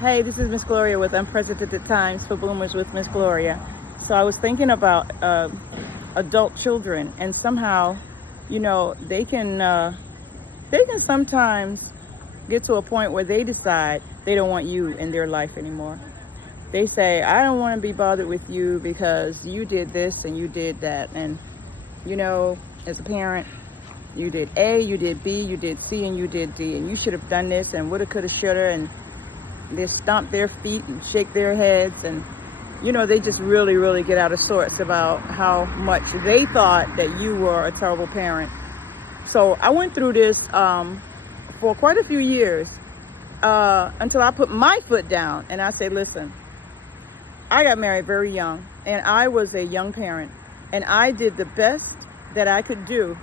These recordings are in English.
Hey, this is Miss Gloria with Unprecedented Times for Boomers with Miss Gloria. So I was thinking about adult children, and somehow, they can sometimes get to a point where they decide they don't want you in their life anymore. They say, I don't want to be bothered with you because you did this and you did that. And, as a parent, you did A, you did B, you did C, and you did D. And you should have done this and woulda, coulda, shoulda. And they stomp their feet and shake their heads. And, they just really, really get out of sorts about how much they thought that you were a terrible parent. So I went through this for quite a few years until I put my foot down and I say, listen, I got married very young and I was a young parent and I did the best that I could do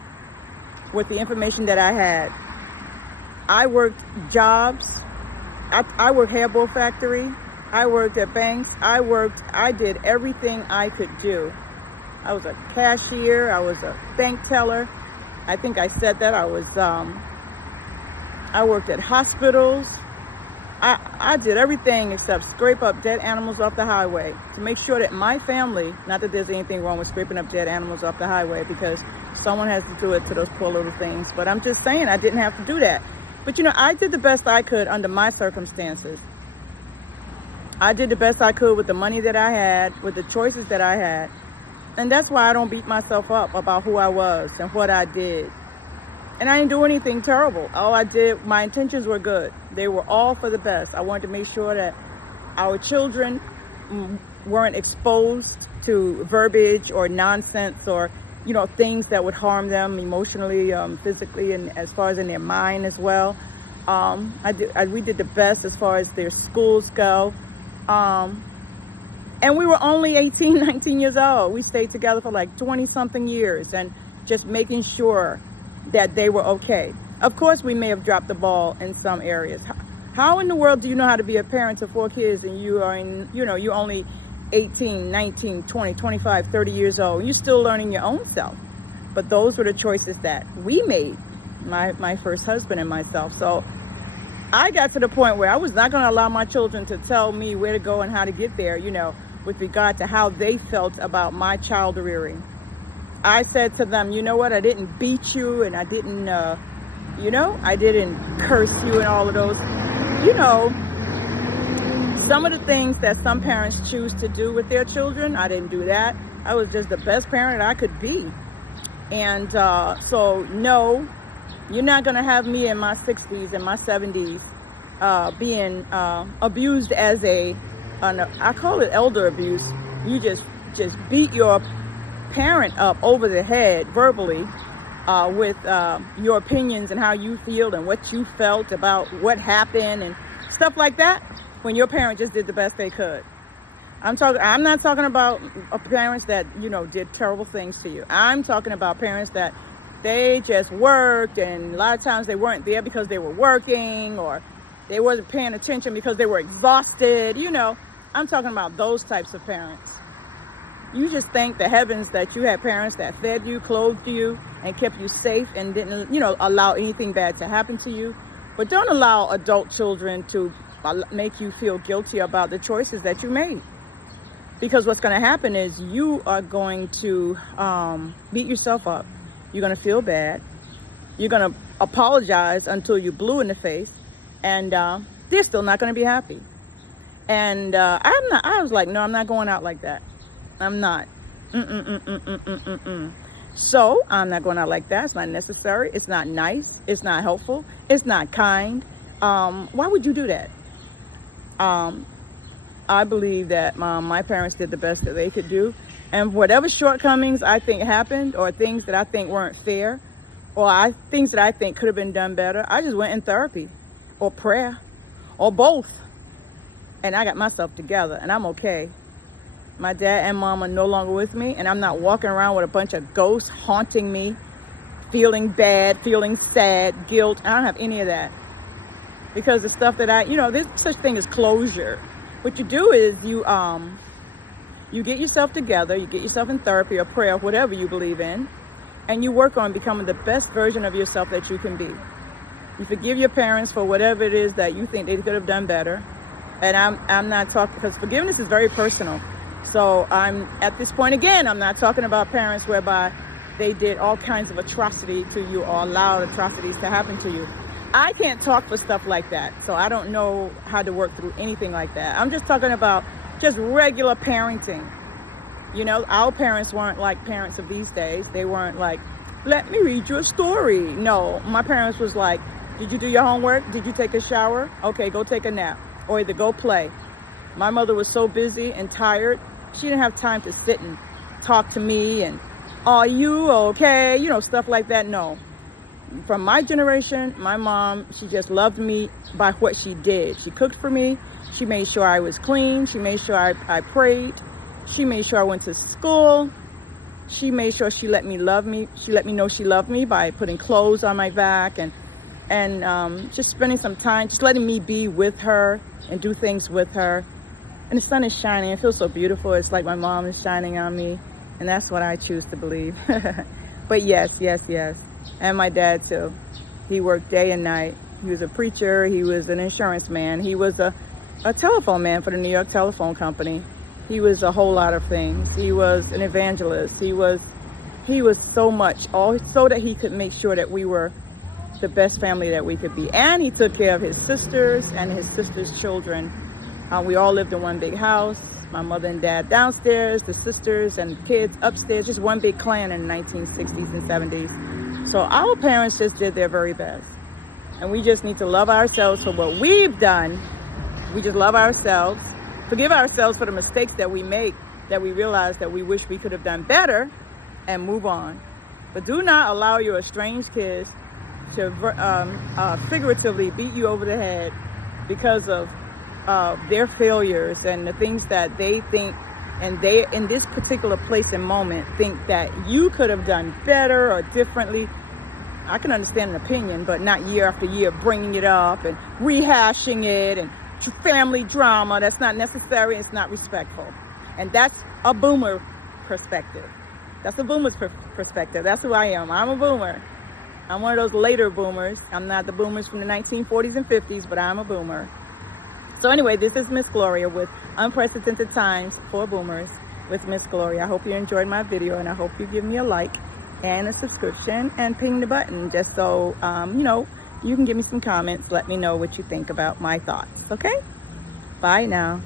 with the information that I had. I worked jobs. I worked hairbow factory. I worked at banks. I did everything I could do. I was a cashier. I was a bank teller. I think I said that. I worked at hospitals. I did everything except scrape up dead animals off the highway to make sure that my family, not that there's anything wrong with scraping up dead animals off the highway because someone has to do it to those poor little things, but I'm just saying I didn't have to do that. But I did the best I could under my circumstances. I did the best I could with the money that I had, with the choices that I had. And that's why I don't beat myself up about who I was and what I did. And I didn't do anything terrible. All I did, my intentions were good. They were all for the best. I wanted to make sure that our children weren't exposed to verbiage or nonsense or, things that would harm them emotionally, physically, and as far as in their mind as well. We did the best as far as their schools go. And we were only 18, 19 years old. We stayed together for like 20 something years and just making sure that they were okay. Of course, we may have dropped the ball in some areas. How in the world do you know how to be a parent to 4 kids and you're only 18, 19, 20, 25, 30 years old? You're still learning your own self. But those were the choices that we made, my first husband and myself. So I got to the point where I was not going to allow my children to tell me where to go and how to get there, with regard to how they felt about my child rearing. I said to them, you know what, I didn't beat you and I didn't, I didn't curse you and all of those. Some of the things that some parents choose to do with their children, I didn't do that. I was just the best parent I could be. And so, no, you're not going to have me in my 60s and my 70s being abused as I call it elder abuse. You just beat your parent up over the head verbally with your opinions and how you feel and what you felt about what happened and stuff like that, when your parent just did the best they could. I'm not talking about parents that did terrible things to you. I'm talking about parents that they just worked, and a lot of times they weren't there because they were working, or they wasn't paying attention because they were exhausted. I'm talking about those types of parents. You just thank the heavens that you had parents that fed you, clothed you, and kept you safe and didn't, allow anything bad to happen to you. But don't allow adult children to make you feel guilty about the choices that you made. Because what's going to happen is you are going to beat yourself up. You're going to feel bad. You're going to apologize until you're blue in the face. And they're still not going to be happy. And I was like, no, I'm not going out like that. I'm not. So I'm not going out like that. It's not necessary. It's not nice. It's not helpful. It's not kind. Why would you do that? I believe that my parents did the best that they could do. And whatever shortcomings I think happened, or things that I think weren't fair, or things that I think could have been done better, I just went in therapy or prayer or both. And I got myself together and I'm okay. My dad and mom are no longer with me, and I'm not walking around with a bunch of ghosts haunting me, feeling bad, feeling sad, guilt. I don't have any of that. Because the stuff that there's such thing as closure. What you do is you get yourself together, you get yourself in therapy or prayer, whatever you believe in, and you work on becoming the best version of yourself that you can be. You forgive your parents for whatever it is that you think they could have done better. And I'm not talking, because forgiveness is very personal. So I'm at this point again, I'm not talking about parents whereby they did all kinds of atrocity to you or allowed atrocities to happen to you. I can't talk for stuff like that, so I don't know how to work through anything like that. I'm just talking about just regular parenting. You know, our parents weren't like parents of these days. They weren't like, let me read you a story. No, my parents was like, did you do your homework? Did you take a shower? Okay, go take a nap, or either go play. My mother was so busy and tired, she didn't have time to sit and talk to me and, are you okay? You know, stuff like that. No. From my generation, my mom, she just loved me by what she did. She cooked for me. She made sure I was clean. She made sure I prayed. She made sure I went to school. She made sure she let me love me. She let me know she loved me by putting clothes on my back and just spending some time, just letting me be with her and do things with her. And the sun is shining. It feels so beautiful. It's like my mom is shining on me. And that's what I choose to believe. But yes. And my dad too. He worked day and night. He was a preacher. He was an insurance man. He was a telephone man for the New York Telephone Company. He was a whole lot of things. He was an evangelist. He was so much, all so that he could make sure that we were the best family that we could be. And he took care of his sisters and his sisters' children. We all lived in one big house. My mother and dad downstairs, the sisters and kids upstairs, just one big clan in the 1960s and 70s. So our parents just did their very best. And we just need to love ourselves for what we've done. We just love ourselves, forgive ourselves for the mistakes that we make, that we realize that we wish we could have done better, and move on. But do not allow your estranged kids to figuratively beat you over the head because of their failures and the things that they think, and they in this particular place and moment think that you could have done better or differently. I can understand an opinion, but not year after year bringing it up and rehashing it and family drama. That's not necessary. It's not respectful. And that's a boomer perspective. That's a boomer's perspective. That's who I am. I'm a boomer. I'm one of those later boomers. I'm not the boomers from the 1940s and 50s, but I'm a boomer. So anyway, this is Miss Gloria with Unprecedented Times for Boomers with Miss Gloria. I hope you enjoyed my video, and I hope you give me a like and a subscription and ping the button just so, you can give me some comments. Let me know what you think about my thoughts, okay? Bye now.